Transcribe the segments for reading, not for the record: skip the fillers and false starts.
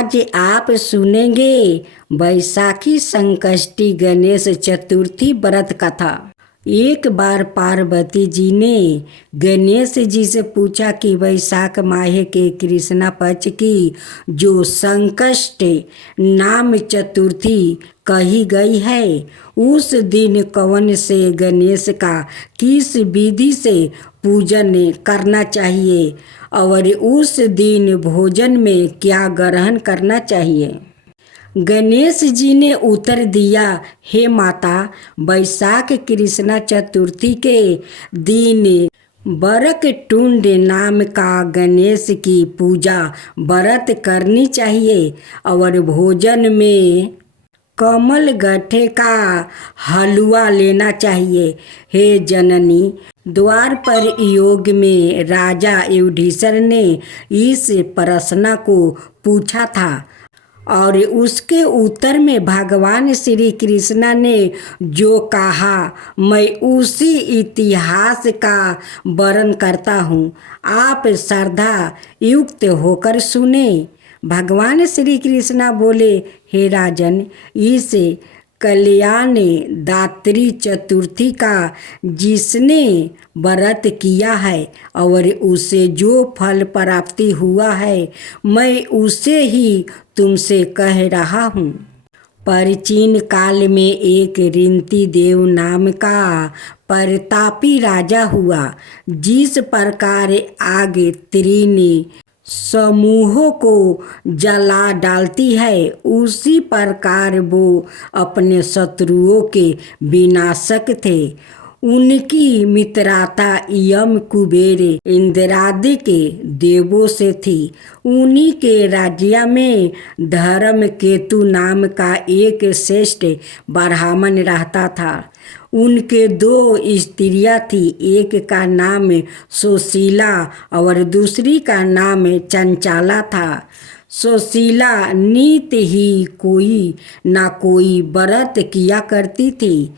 आज आप सुनेंगे बैसाखी संकष्टी गणेश चतुर्थी व्रत कथा। एक बार पार्वती जी ने गणेश जी से पूछा कि वैशाख माह के कृष्णा पक्ष की जो संकष्ट नाम चतुर्थी कही गई है, उस दिन कौन से गणेश का किस विधि से पूजन करना चाहिए और उस दिन भोजन में क्या ग्रहण करना चाहिए। गणेश जी ने उत्तर दिया, हे माता, बैसाख कृष्णा चतुर्थी के दिन बरक टुंड नाम का गणेश की पूजा व्रत करनी चाहिए और भोजन में कमल गट्ठे का हलवा लेना चाहिए। हे जननी, द्वार पर योग में राजा युधिष्ठिर ने इस प्रश्न को पूछा था और उसके उत्तर में भगवान श्री कृष्ण ने जो कहा, मैं उसी इतिहास का वर्णन करता हूँ। आप श्रद्धा युक्त होकर सुने। भगवान श्री कृष्ण बोले, हे राजन, इस कल्याण दात्री चतुर्थी का जिसने व्रत किया है और उसे जो फल प्राप्ति हुआ है, मैं उसे ही तुमसे कह रहा हूँ। प्राचीन काल में एक रिंती देव नाम का प्रतापी राजा हुआ। जिस प्रकार आग तीन समूहों को जला डालती है, उसी प्रकार वो अपने शत्रुओं के विनाशक थे। उनकी मित्रता यम, कुबेर, इंद्रादि के देवों से थी। उन्हीं के राज्य में धर्म केतु नाम का एक श्रेष्ठ ब्राह्मण रहता था। उनके दो स्त्रियां थी, एक का नाम सुशीला और दूसरी का नाम चंचला था। सुशीला नित ही कोई ना कोई व्रत किया करती थी,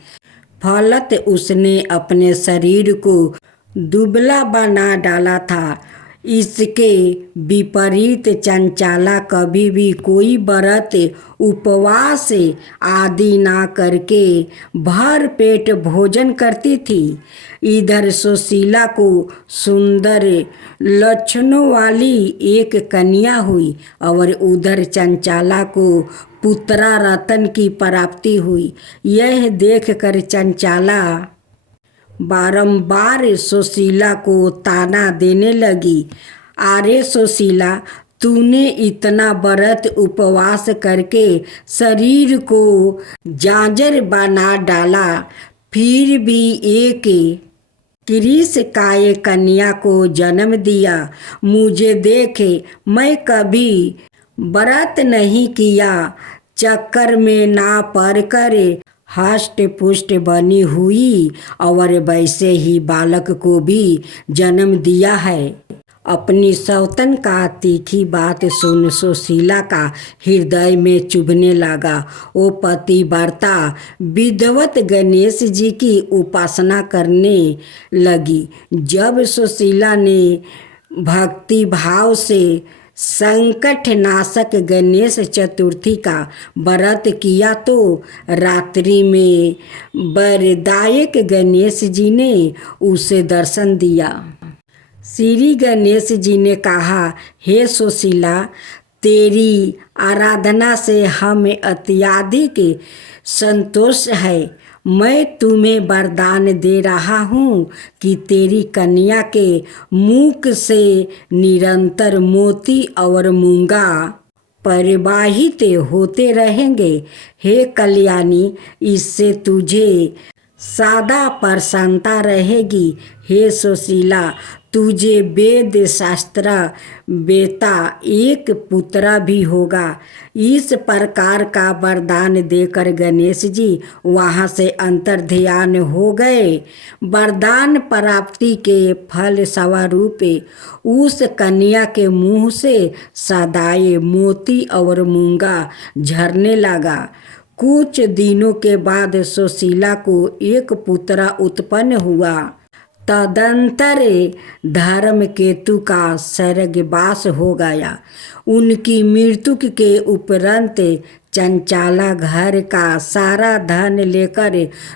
फलत उसने अपने शरीर को दुबला बना डाला था। इसके विपरीत चंचला कभी भी कोई व्रत, उपवास आदि ना करके भर पेट भोजन करती थी। इधर सुशीला को सुंदर लक्षणों वाली एक कन्या हुई और उधर चंचला को पुत्रा रतन की प्राप्ति हुई। यह देखकर चंचला बारंबार सुशीला को ताना देने लगी, अरे सुशीला, तूने इतना व्रत उपवास करके शरीर को जांजर बना डाला, फिर भी एक कृशकाय कन्या को जन्म दिया। मुझे देखे, मैं कभी व्रत नहीं किया, चक्कर में ना पड़ कर हष्ट पुष्ट बनी हुई और वैसे ही बालक को भी जन्म दिया है। अपनी सौतन का तीखी बात सुन सुशीला का हृदय में चुभने लगा। वो पतिव्रता विधवत गणेश जी की उपासना करने लगी। जब सुशीला ने भक्ति भाव से संकट नाशक गणेश चतुर्थी का व्रत किया तो रात्रि में वरदायक गणेश जी ने उसे दर्शन दिया। श्री गणेश जी ने कहा, हे सुशीला, तेरी आराधना से हमें अत्यधिक संतोष है। मैं तुम्हें वरदान दे रहा हूँ कि तेरी कन्या के मुख से निरंतर मोती और मूंगा प्रवाहित होते रहेंगे। हे कल्याणी, इससे तुझे सदा प्रसन्नता रहेगी। हे सुशीला, तुझे वेद शास्त्र बेटा एक पुत्र भी होगा। इस प्रकार का वरदान देकर गणेश जी वहाँ से अंतर्ध्यान हो गए। वरदान प्राप्ति के फल स्वरूप उस कन्या के मुंह से सदाए मोती और मूंगा झरने लगा। कुछ दिनों के बाद सुशीला को एक पुत्र उत्पन्न हुआ। तदंतर धर्मकेतु का स्वर्गवास हो गया। उनकी मृत्यु के उपरांत चंचला घर का सारा धन लेकर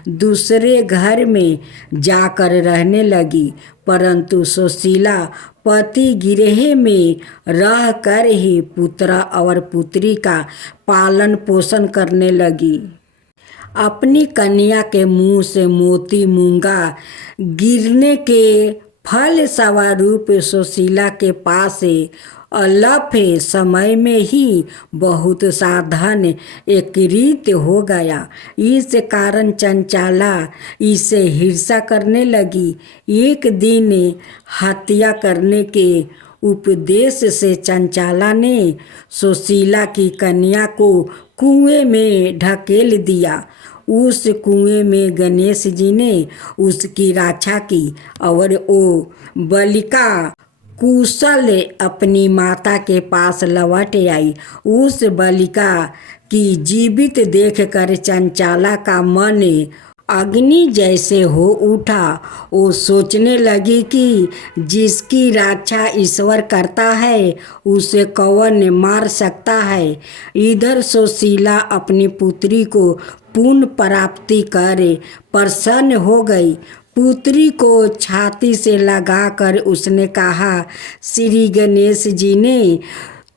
दूसरे घर में जाकर रहने लगी, परंतु सुशीला पति गृह में रह कर ही पुत्र और पुत्री का पालन पोषण करने लगी। अपनी कन्या के मुंह से मोती मूंगा गिरने के फल स्वरूप सुशीला के पास अल्प समय में ही बहुत सा धन एकत्रित हो गया। इस कारण चंचला इसे हिंसा करने लगी। एक दिन हत्या करने के उपदेश से चंचला ने सुशीला की कन्या को कुएं में ढकेल दिया। उस कुएं में गणेश जी ने उसकी रक्षा की और वो बालिका कुशल अपनी माता के पास लौट आई। उस बालिका की जीवित देखकर चंचला का मन अग्नि जैसे हो उठा। वो सोचने लगी कि जिसकी रक्षा ईश्वर करता है उसे कौन मार सकता है। इधर सुशीला अपनी पुत्री को पुण्य प्राप्ति कर प्रसन्न हो गई। पुत्री को छाती से लगाकर उसने कहा, श्री गणेश जी ने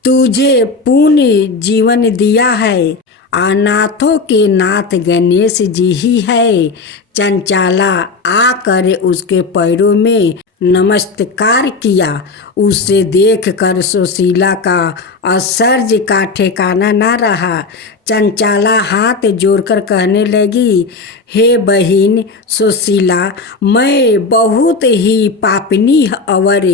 तुझे पुण्य जीवन दिया है। अनाथों के नाथ गणेश जी ही है। चंचला आकर उसके पैरों में नमस्कार किया। उसे देखकर सुशीला का आश्चर्य का ठिकाना न रहा। चंचला हाथ जोड़कर कहने लगी, हे बहिन सुशीला, मैं बहुत ही पापिनी और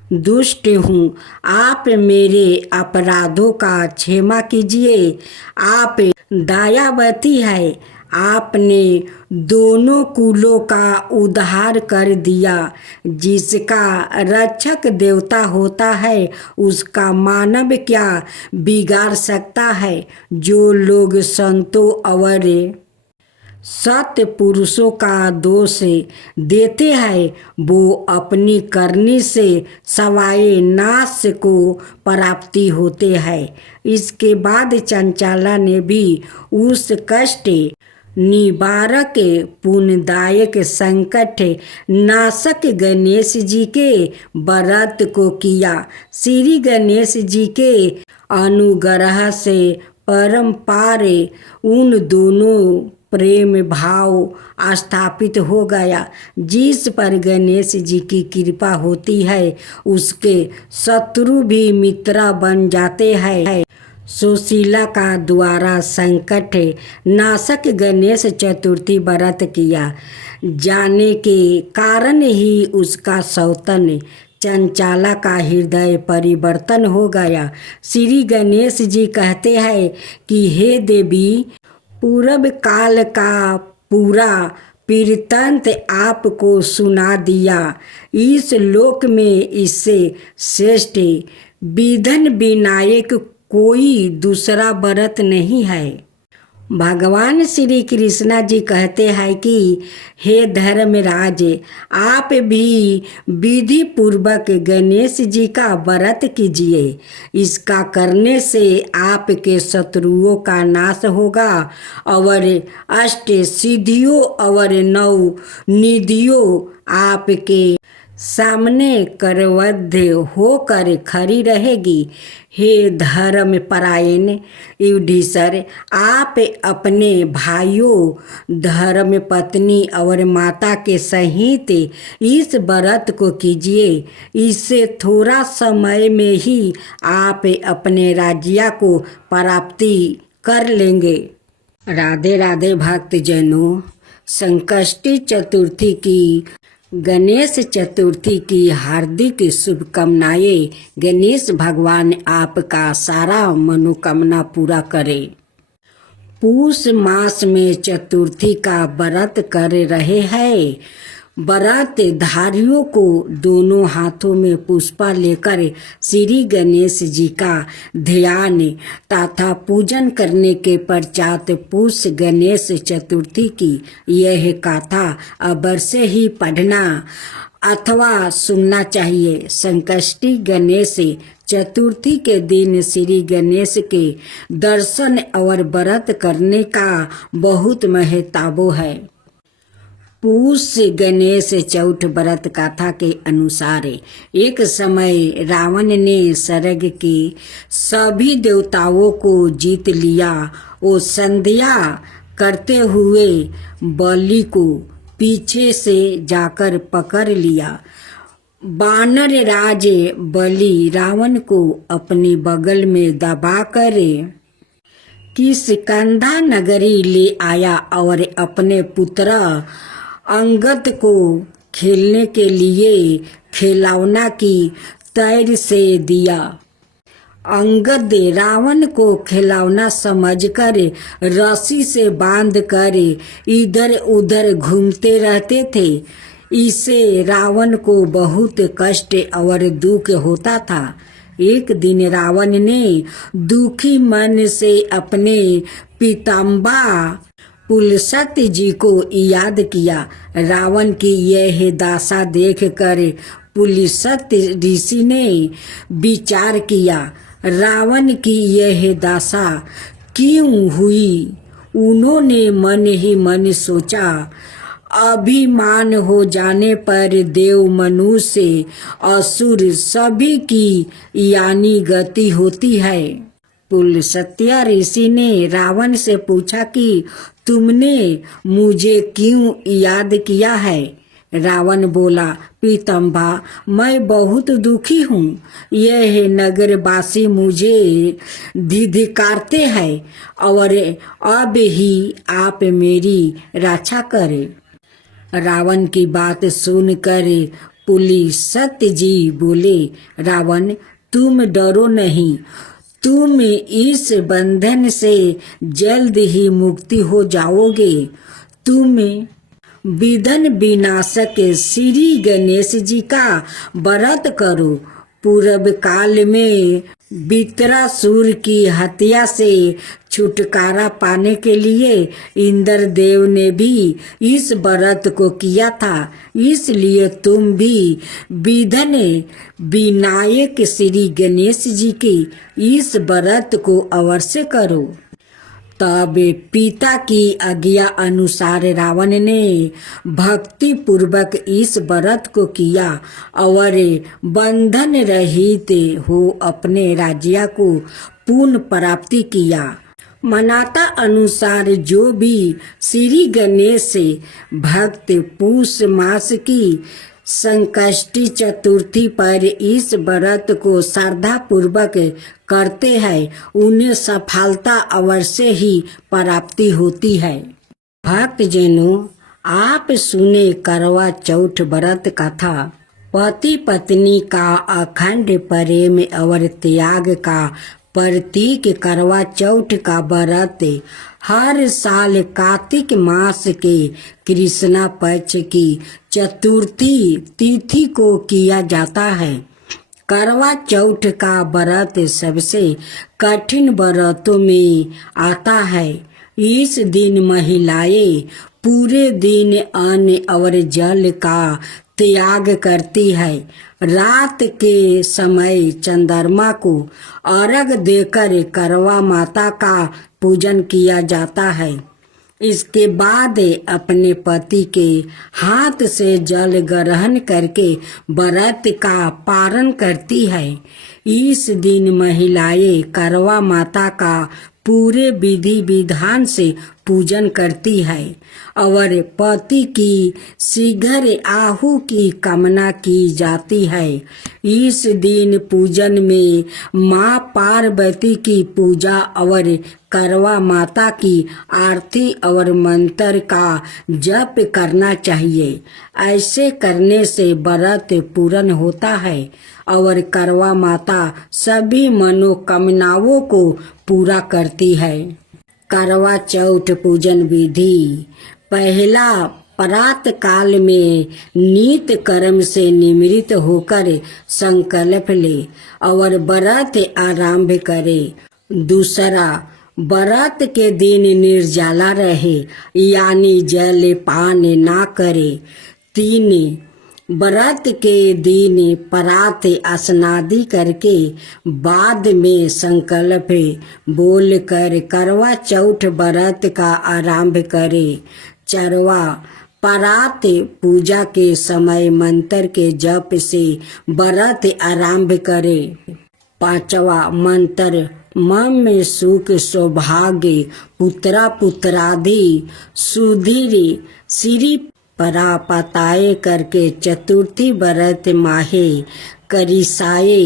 दुष्ट हूँ। आप मेरे अपराधों का क्षमा कीजिए। आप दयावती है। आपने दोनों कुलों का उद्धार कर दिया। जिसका रक्षक देवता होता है उसका मानव क्या बिगाड़ सकता है। जो लोग संतों और सत्य पुरुषों का दोष देते हैं वो अपनी करनी से सवाए नाश को प्राप्ति होते हैं। इसके बाद चंचला ने भी उस कष्ट निवारक पुण्यदायक संकट नाशक गणेश जी के व्रत को किया। श्री गणेश जी के अनुग्रह से परम्पार उन दोनों प्रेम भाव स्थापित हो गया। जिस पर गणेश जी की कृपा होती है उसके शत्रु भी मित्र बन जाते हैं। सुशीला का द्वारा संकट नाशक गणेश चतुर्थी व्रत किया जाने के कारण ही उसका सौतन चंचला का हृदय परिवर्तन हो गया। श्री गणेश जी कहते हैं कि हे देवी, पूर्व काल का पूरा वृत्तांत आपको सुना दिया। इस लोक में इससे श्रेष्ठ विधन विनायक कोई दूसरा व्रत नहीं है। भगवान श्री कृष्णा जी कहते हैं कि हे धर्मराज, आप भी विधि पूर्वक गणेश जी का व्रत कीजिए। इसका करने से आपके शत्रुओं का नाश होगा और अष्ट सिद्धियों और 9 निधियों आपके सामने करवद्ध होकर खड़ी रहेगी। हे धर्म परायण युधिष्ठिर, आप अपने भाइयों, धर्म पत्नी और माता के सहित इस व्रत को कीजिए। इससे थोड़ा समय में ही आप अपने राज्य को प्राप्ति कर लेंगे। राधे राधे भक्तजनों, संकष्टी चतुर्थी की, गणेश चतुर्थी की हार्दिक शुभकामनाएं। गणेश भगवान आपका सारा मनोकामना पूरा करे। पूष मास में चतुर्थी का व्रत कर रहे हैं। व्रत धारियों को दोनों हाथों में पुष्पा लेकर श्री गणेश जी का ध्यान तथा पूजन करने के पश्चात पुष गणेश चतुर्थी की यह गाथा अवश्य ही पढ़ना अथवा सुनना चाहिए। संकष्टी गणेश चतुर्थी के दिन श्री गणेश के दर्शन और व्रत करने का बहुत महत्व है। पूष गणेश चौथ व्रत कथा के अनुसार एक समय रावण ने स्वर्ग के सभी देवताओं को जीत लिया। वो संध्या करते हुए बलि को पीछे से जाकर पकड़ लिया। वानर राज बलि रावण को अपने बगल में दबाकर किष्किंधा नगरी ले आया और अपने पुत्र अंगद को खेलने के लिए खिलौना की तैर से दिया। अंगद रावण को खिलौना समझकर रस्सी से बांधकर इधर उधर घूमते रहते थे। इससे रावण को बहुत कष्ट और दुख होता था। एक दिन रावण ने दुखी मन से अपने पितामह पुलस्त्य जी को याद किया। रावण की यह दशा देखकर पुलस्त्य ऋषि ने विचार किया, रावण की यह दशा क्यों हुई। उन्होंने मन ही मन सोचा, अभिमान हो जाने पर देव, मनुष्य, असुर सभी की यानी गति होती है। पुलस्त्य ऋषि ने रावण से पूछा कि तुमने मुझे क्यों याद किया है। रावण बोला, पितामह, मैं बहुत दुखी हूँ। यह नगरवासी मुझे धिक्कारते हैं और अब ही आप मेरी रक्षा करें। रावण की बात सुनकर पुलस्त्य जी बोले, रावण, तुम डरो नहीं, तुम इस बंधन से जल्द ही मुक्ति हो जाओगे। तुम विघ्न विनाशक श्री गणेश जी का व्रत करो। पूर्व काल में वृत्रासुर की हत्या से छुटकारा पाने के लिए इंद्र देव ने भी इस व्रत को किया था। इसलिए तुम भी विघ्न विनायक श्री गणेश जी के इस व्रत को अवश्य करो। तब पिता की आज्ञा अनुसार रावण ने भक्ति पूर्वक इस व्रत को किया और बंधन रहित हो अपने राज्य को पूर्ण प्राप्ति किया। मान्यता अनुसार जो भी श्री गणेश भक्त पूष मास की संकष्टी चतुर्थी पर इस व्रत को श्रद्धा पूर्वक करते हैं, उन्हें सफलता अवश्य ही प्राप्ति होती है। भक्तजनों, आप सुने करवा चौथ व्रत कथा। पति पत्नी का अखंड प्रेम और त्याग का प्रतीक करवा चौथ का व्रत हर साल कार्तिक मास के कृष्णा पक्ष की चतुर्थी तिथि को किया जाता है। करवा चौथ का व्रत सबसे कठिन व्रतों में आता है। इस दिन महिलाएं पूरे दिन अन्न और जल का त्याग करती है। रात के समय चंद्रमा को अर्घ देकर करवा माता का पूजन किया जाता है। इसके बाद अपने पति के हाथ से जल ग्रहण करके व्रत का पारण करती है। इस दिन महिलाएं करवा माता का पूरे विधि विधान से पूजन करती है और पति की शीघ्र आहु की कामना की जाती है। इस दिन पूजन में माँ पार्वती की पूजा और करवा माता की आरती और मंत्र का जप करना चाहिए। ऐसे करने से व्रत पूर्ण होता है और करवा माता सभी मनोकामनाओं को पूरा करती है। करवा चौथ पूजन विधि। पहला प्रात काल में नित कर्म से निवृत्त होकर संकल्प ले और व्रत आरंभ करे। दूसरा, व्रत के दिन निर्जला रहे यानी जल पान ना करे। 3, व्रत के दिन प्रात स्नादि करके बाद में संकल्प बोल कर करवा चौथ व्रत का आरंभ करे। 4वां, प्रात पूजा के समय मंत्र के जप से व्रत आरंभ करे। 5वां मंत्र मम में सुख सौभाग्य पुत्रा पुत्रादि सुधीर श्री परापताए करके चतुर्थी व्रत माहे करिसाए।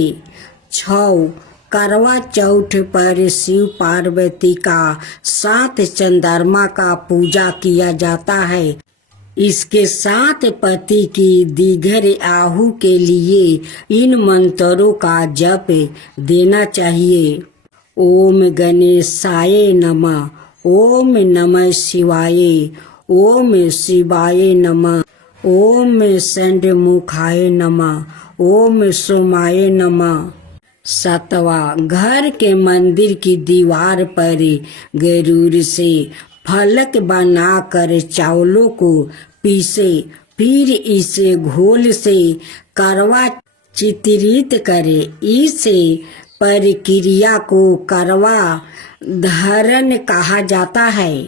6, करवा चौथ पर शिव पार्वती का 7 चंद्रमा का पूजा किया जाता है। इसके साथ पति की दीर्घ आहु के लिए इन मंत्रों का जप देना चाहिए। ओम गणेशाय नमः, ओम नमः शिवाय, ओम शिवाय नमः, ओम षण्मुखाय नमः, ओम सोमाय नमः। 7वां, घर के मंदिर की दीवार पर गरुड़ से फलक बनाकर चावलों को पीसे, फिर इसे घोल से करवा चित्रित करे। इस प्रक्रिया को करवा धरण कहा जाता है।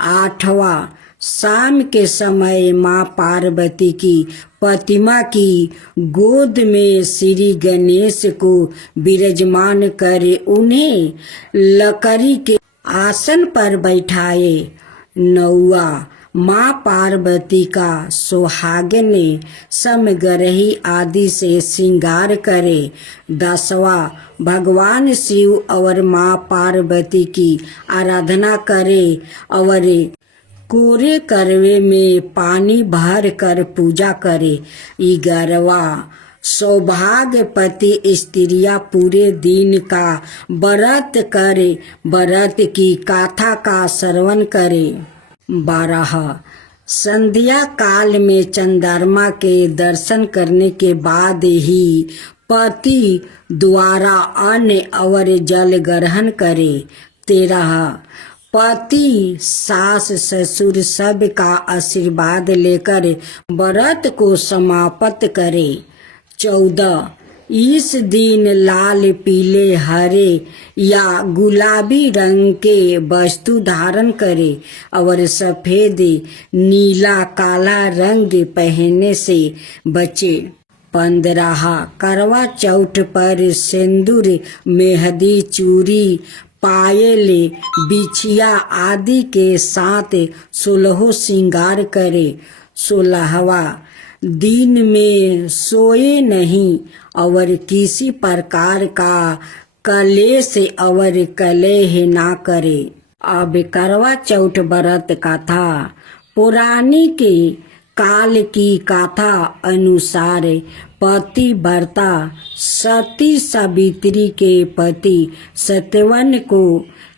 8वां, शाम के समय माँ पार्वती की प्रतिमा की गोद में श्री गणेश को विराजमान करे उन्हें लकड़ी के आसन पर बैठाए। 9वां, माँ पार्वती का सुहागन समग्रही आदि से श्रृंगार करे। 10वां, भगवान शिव और माँ पार्वती की आराधना करे और कोरे करवे में पानी भर कर पूजा करे। 11वां, सौभाग्यवती स्त्रियां पूरे दिन का व्रत करे, व्रत की गाथा का श्रवण करे। 12, संध्या काल में चंद्रमा के दर्शन करने के बाद ही पति द्वारा अन्न और जल ग्रहण करे। 13, पति सास ससुर सब का आशीर्वाद लेकर व्रत को समाप्त करे। 14, इस दिन लाल पीले हरे या गुलाबी रंग के वस्तु धारण करे और सफेद नीला काला रंग पहनने से बचे। 15, करवा चौथ पर सिंदूर मेहंदी चूड़ी पायल बिछिया आदि के साथ 16 श्रृंगार करे। 16वां, दिन में सोए नहीं और किसी प्रकार का कलेश और कलह ना करे। अब करवा चौथ व्रत कथा। पौराणिक काल की कथा अनुसार पतिव्रता सती सावित्री के पति सत्यवान को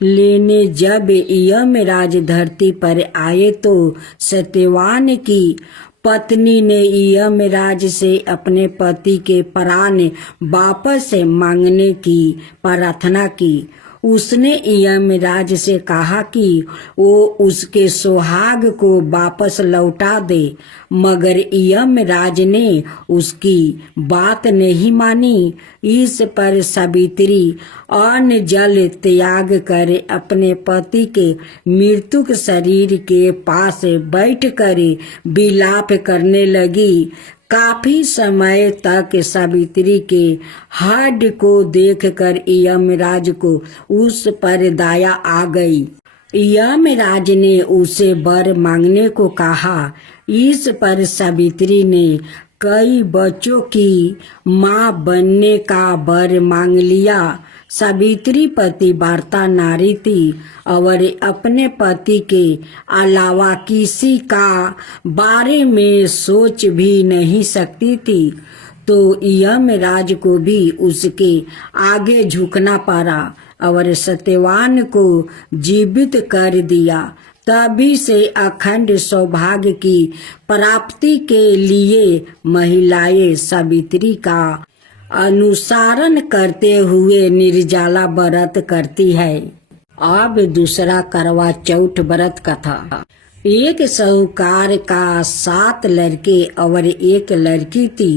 लेने जब यमराज धरती पर आए तो सत्यवान की पत्नी ने यमराज से अपने पति के प्राण वापस मांगने की प्रार्थना की। उसने यमराज से कहा कि वो उसके सुहाग को वापस लौटा दे, मगर यमराज ने उसकी बात नहीं मानी। इस पर सावित्री अन्न जल त्याग कर अपने पति के मृतक शरीर के पास बैठकर विलाप करने लगी। काफी समय तक सावित्री के हड्ड को देखकर यमराज को उस पर दया आ गई। यमराज ने उसे वर मांगने को कहा। इस पर सावित्री ने कई बच्चों की मां बनने का वर मांग लिया। सावित्री पतिव्रता नारी थी और अपने पति के अलावा किसी का बारे में सोच भी नहीं सकती थी, तो यमराज को भी उसके आगे झुकना पड़ा और सत्यवान को जीवित कर दिया। तभी से अखंड सौभाग्य की प्राप्ति के लिए महिलाएं सावित्री का अनुसरण करते हुए निर्जला व्रत करती है। अब दूसरा करवा चौथ व्रत कथा। एक साहूकार का 7 लड़के और 1 लड़की थी।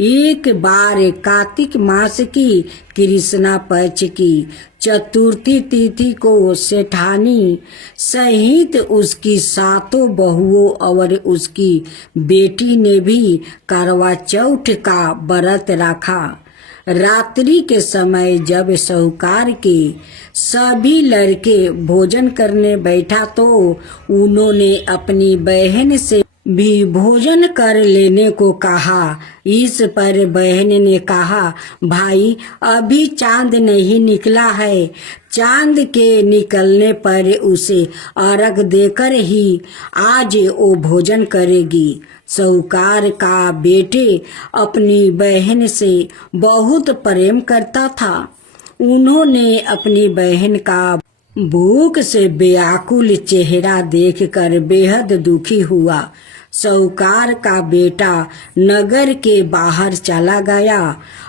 एक बार कार्तिक मास की कृष्णा पक्ष की चतुर्थी तिथि को सेठानी सहित उसकी 7 बहुओं और उसकी बेटी ने भी करवा चौथ का व्रत रखा। रात्रि के समय जब साहूकार के सभी लड़के भोजन करने बैठा तो उन्होंने अपनी बहन से भी भोजन कर लेने को कहा। इस पर बहन ने कहा, भाई अभी चांद नहीं निकला है, चांद के निकलने पर उसे अर्घ देकर ही आज वो भोजन करेगी। साहूकार का बेटे अपनी बहन से बहुत प्रेम करता था। उन्होंने अपनी बहन का भूख से व्याकुल चेहरा देखकर बेहद दुखी हुआ। साहूकार का बेटा नगर के बाहर चला गया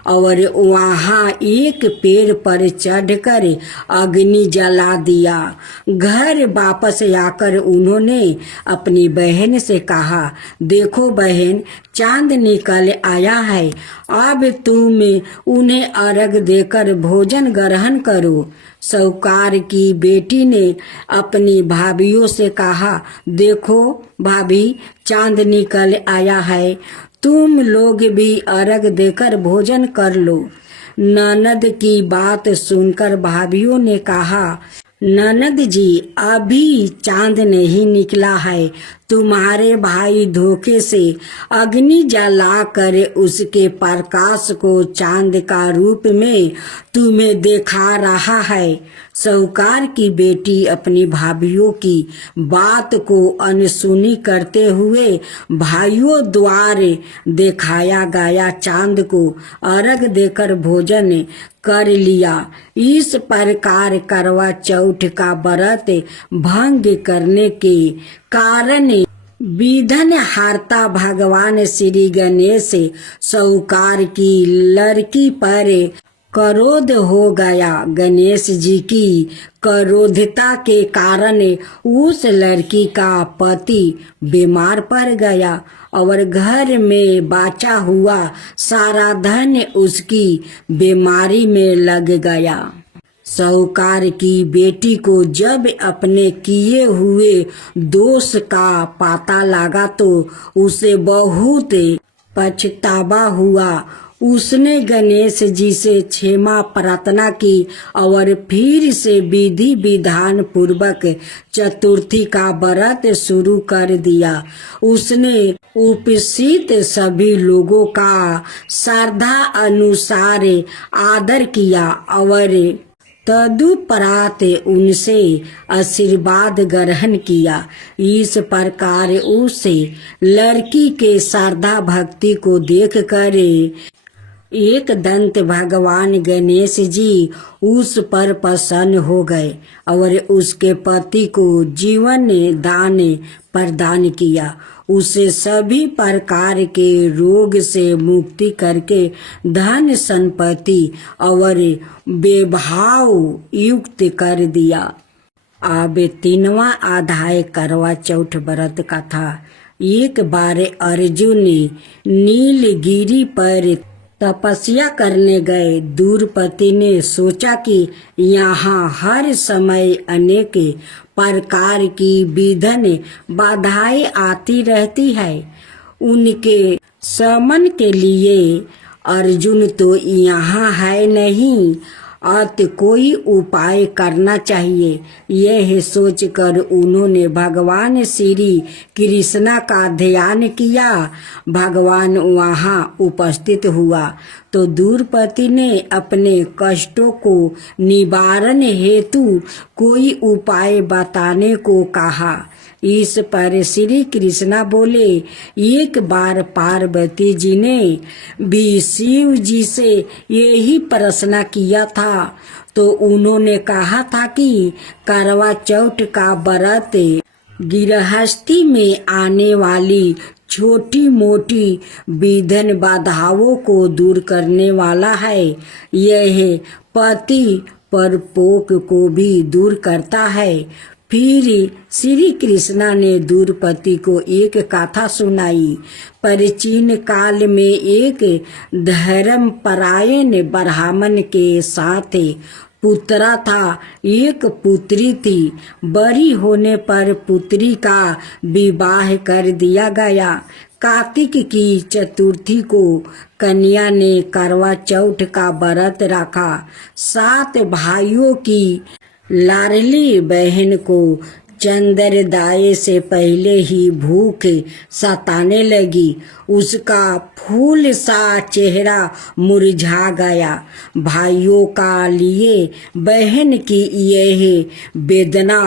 और वहां एक पेड़ पर चढ़कर अग्नि जला दिया। घर वापस आकर उन्होंने अपनी बहन से कहा, देखो बहन, चांद निकल आया है, अब तुम उन्हें अर्घ देकर भोजन ग्रहण करो। साहूकार की बेटी ने अपनी भाभियों से कहा, देखो भाभी, चांद निकल आया है, तुम लोग भी अर्घ देकर भोजन कर लो। ननद की बात सुनकर भाभियों ने कहा, ननद जी, अभी चांद नहीं निकला है, तुम्हारे भाई धोखे से अग्नि जलाकर उसके प्रकाश को चांद का रूप में तुम्हें देखा रहा है। साहूकार की बेटी अपनी भाभियों की बात को अनसुनी करते हुए भाइयों द्वारा दिखाया गया चांद को अर्घ देकर भोजन कर लिया। इस प्रकार करवा चौथ का व्रत भंग करने के कारण विघ्न हारता भगवान श्री गणेश साहूकार की लड़की पर क्रोध हो गया। गणेश जी की क्रोधता के कारण उस लड़की का पति बीमार पड़ गया और घर में बचा हुआ सारा धन उसकी बीमारी में लग गया। साहूकार की बेटी को जब अपने किए हुए दोष का पता लगा तो उसे बहुत पछतावा हुआ। उसने गणेश जी से क्षमा प्रार्थना की और फिर से विधि विधान पूर्वक चतुर्थी का व्रत शुरू कर दिया। उसने उपस्थित सभी लोगों का श्रद्धा अनुसार आदर किया और तदुपरांत उनसे आशीर्वाद ग्रहण किया। इस प्रकार उसे लड़की के श्रद्धा भक्ति को देखकर एक दंत भगवान गणेश जी उस पर प्रसन्न हो गए और उसके पति को जीवन दान प्रदान किया। उसे सभी प्रकार के रोग से मुक्ति करके धन संपत्ति और वैभव युक्त कर दिया। अब 3वां अध्याय करवा चौथ व्रत का था। एक बार अर्जुन नीलगिरी पर तपस्या करने गए। द्रौपदी ने सोचा कि यहाँ हर समय अनेक प्रकार की विघ्न बाधाएं आती रहती है। उनके शमन के लिए अर्जुन तो यहाँ है नहीं, अत कोई उपाय करना चाहिए। यह सोचकर उन्होंने भगवान श्री कृष्णा का ध्यान किया। भगवान वहाँ उपस्थित हुआ तो द्रौपदी ने अपने कष्टों को निवारण हेतु कोई उपाय बताने को कहा। इस पर श्री कृष्णा बोले, एक बार पार्वती जी ने भी शिव जी से यही प्रश्न किया था तो उन्होंने कहा था कि करवा चौथ का व्रत गृहस्थी में आने वाली छोटी मोटी विघ्न बाधाओं को दूर करने वाला है। यह पति परपोक को भी दूर करता है। फिर श्री कृष्णा ने द्रुपति को एक कथा सुनाई। प्राचीन काल में एक धर्मपरायण ब्राह्मण के साथ पुत्रा था। एक पुत्री थी। बड़ी होने पर पुत्री का विवाह कर दिया गया। कार्तिक की चतुर्थी को कन्या ने करवा चौथ का व्रत रखा। 7 भाइयों की लाडली बहन को चंद्रोदय से पहले ही भूख सताने लगी। उसका फूल सा चेहरा मुरझा गया। भाइयों का लिए बहन की यह वेदना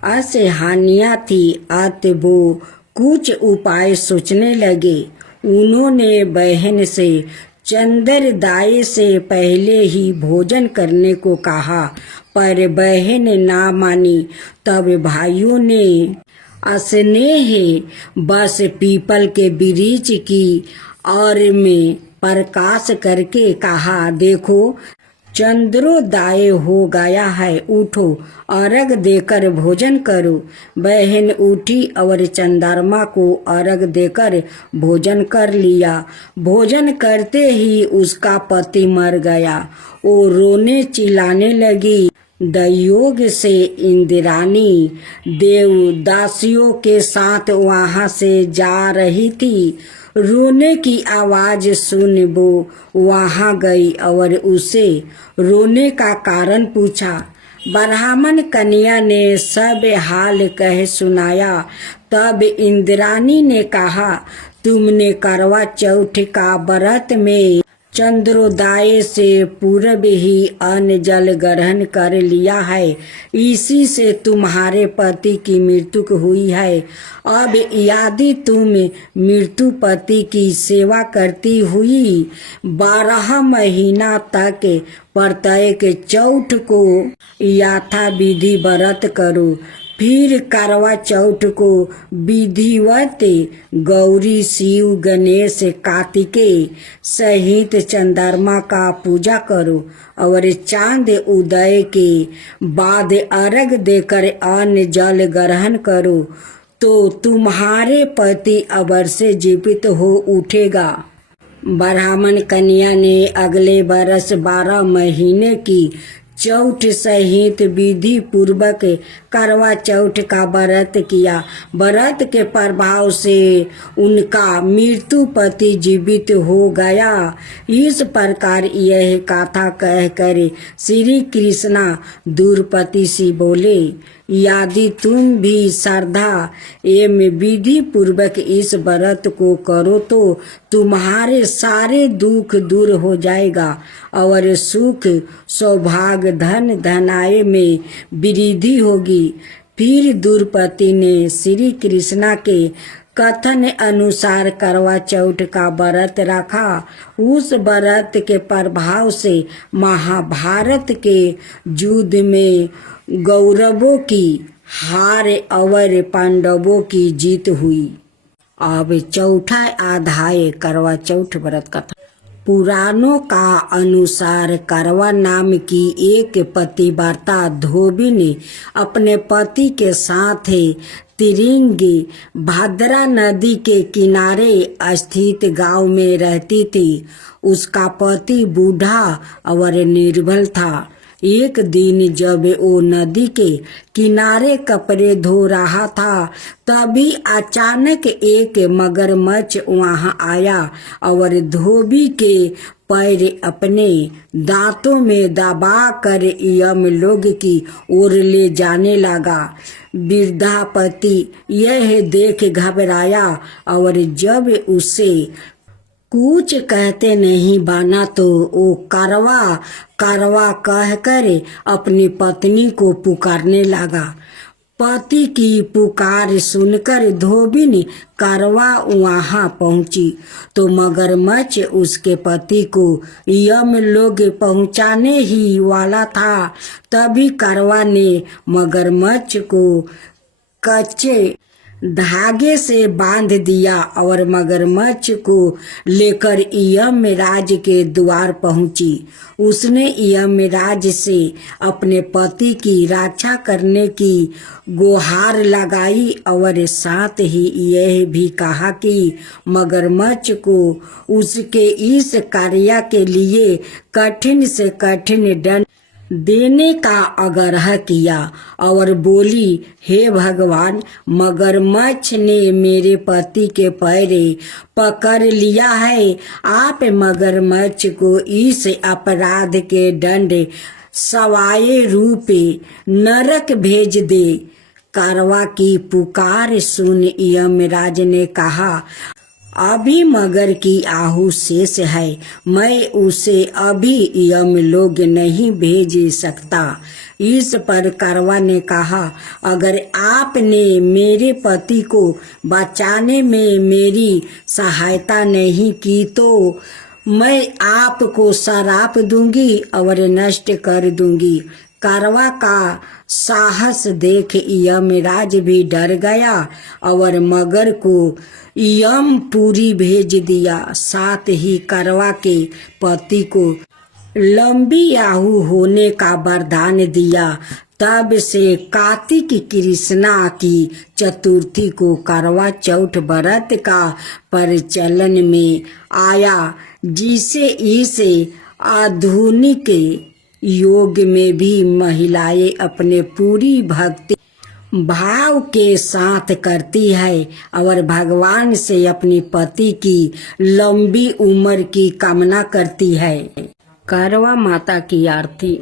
असहनीय थी। अतः वो कुछ उपाय सोचने लगे। उन्होंने बहन से चंद्रोदय से पहले ही भोजन करने को कहा, पर बहन ना मानी। तब भाइयों ने स्नेह बस पीपल के वृक्ष की ओर में प्रकाश करके कहा, देखो चंद्रोदय हो गया है, उठो अर्घ देकर भोजन करो। बहन उठी और चंद्रमा को अर्घ देकर भोजन कर लिया। भोजन करते ही उसका पति मर गया। वो रोने चिल्लाने लगी। संयोग से इंद्राणी देवदासियों के साथ वहां से जा रही थी। रोने की आवाज सुन वो वहां गई और उसे रोने का कारण पूछा। ब्राह्मण कन्या ने सब हाल कह सुनाया। तब इंद्राणी ने कहा, तुमने करवा चौथ का व्रत में चंद्रोदय से पूर्व ही अन्न जल ग्रहण कर लिया है। इसी से तुम्हारे पति की मृत्यु हुई है। अब यदि तुम मृत्यु पति की सेवा करती हुई 12 महीना तक प्रत्येक चौथ को यथा विधि व्रत करो, फिर करवा चौथ को विधिवत गौरी शिव गणेश कार्तिकेय सहित चंद्रमा का पूजा करो और चांद उदय के बाद अर्घ देकर अन्न जल ग्रहण करो, तो तुम्हारे पति अवश्य जीवित हो उठेगा। ब्राह्मण कन्या ने अगले वर्ष 12 महीने की चौथ सहित विधि पूर्वक करवा चौथ का व्रत किया। व्रत के प्रभाव से उनका मृत्यु पति जीवित हो गया। इस प्रकार यह कथा कहकर श्री कृष्णा द्रुपति से बोले, यदि तुम भी श्रद्धा एवं विधि पूर्वक इस व्रत को करो तो तुम्हारे सारे दुख दूर हो जाएगा और सुख सौभाग्य धन धनाय में वृद्धि होगी। फिर द्रुपति ने श्री कृष्णा के कथन अनुसार करवा चौथ का व्रत रखा। उस व्रत के प्रभाव से महाभारत के युद्ध में कौरवों की हार और पांडवों की जीत हुई। अब चौथा अध्याय करवा चौथ व्रत कथा। पुराणों का अनुसार करवा नाम की एक पतिव्रता धोबी ने अपने पति के साथ तिरिंगी भद्रा नदी के किनारे स्थित गांव में रहती थी। उसका पति बूढ़ा और निर्बल था। एक दिन जब वो नदी के किनारे कपड़े धो रहा था, तभी अचानक एक मगरमच्छ वहां आया और धोबी के पैर अपने दांतों में दबा कर यमलोक की ओर ले जाने लगा। वृद्धा पति यह देख घबराया और जब उसे कुछ कहते नहीं बना तो वो करवा करवा कहकर अपनी पत्नी को पुकारने लगा। पति की पुकार सुनकर धोबी करवा वहां पहुंची तो मगरमच्छ उसके पति को यमलोक पहुंचाने ही वाला था। तभी करवा ने मगरमच्छ को कच्चे धागे से बांध दिया और मगरमच्छ को लेकर यमराज के द्वार पहुंची। उसने यमराज से अपने पति की रक्षा करने की गुहार लगाई और साथ ही यह भी कहा कि मगरमच्छ को उसके इस कार्य के लिए कठिन से कठिन दंड देने का आग्रह किया और बोली, हे भगवान, मगरमच्छ ने मेरे पति के पैरे पकड़ लिया है। आप मगरमच्छ को इस अपराध के दंड सवाए रूपे नरक भेज दे। कारवा की पुकार सुन यमराज ने कहा, अभी मगर की आहू शेष है, मैं उसे अभी यमलोक नहीं भेज सकता। इस पर कारवा ने कहा, अगर आपने मेरे पति को बचाने में मेरी सहायता नहीं की तो मैं आपको श्राप दूंगी और नष्ट कर दूंगी। कारवा का साहस देख यमराज भी डर गया और मगर को यमपुरी भेज दिया। साथ ही कारवा के पति को लंबी आयु होने का वरदान दिया। तब से कार्तिक कृष्णा की चतुर्थी को करवा चौथ व्रत का प्रचलन में आया, जिसे इस आधुनिक योग में भी महिलाएं अपने पूरी भक्ति भाव के साथ करती है और भगवान से अपने पति की लंबी उम्र की कामना करती है। करवा माता की आरती।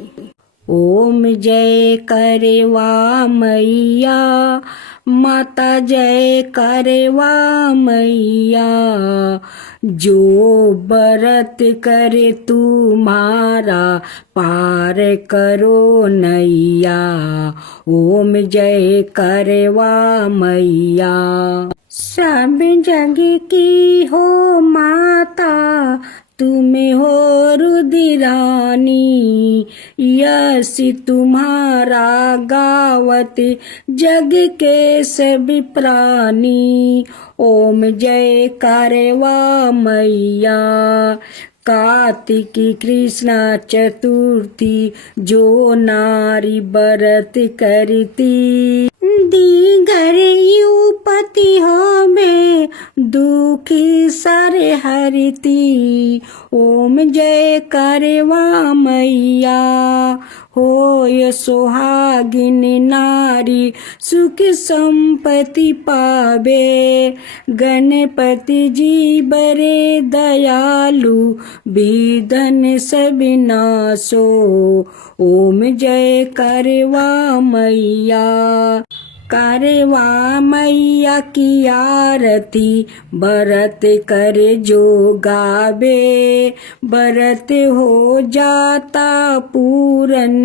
ओम जय करवा मैया, माता जय करवा मैया, जो व्रत करे तुम्हारा पार करो नैया। ओम जय करवा मैया। सब जग की हो माता, तुम हो रुद्रानी, यश तुम्हारा गावत जग के सब प्राणी। ओम जय करवा मैया। कार्तिक कृष्ण चतुर्थी जो नारी व्रत करती, दीघर युपति हो में दुखी सर हरती। ओम जय करवा मैया। होय सुहागिन नारी सुख संपत्ति पावे, गणपति जी बड़े दयालु विधन सब नासो। ओम जय करवा मैया। करवा मैया की आरती व्रत करे जो गावे, व्रत हो जाता पूरन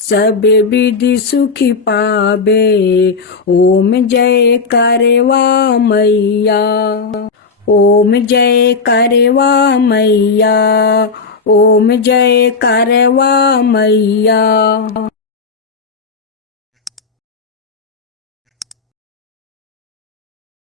सब विधि सुख पावे। ओम जय करवा मैया। ओम जय करवा मैया। ओम जय करवा मैया।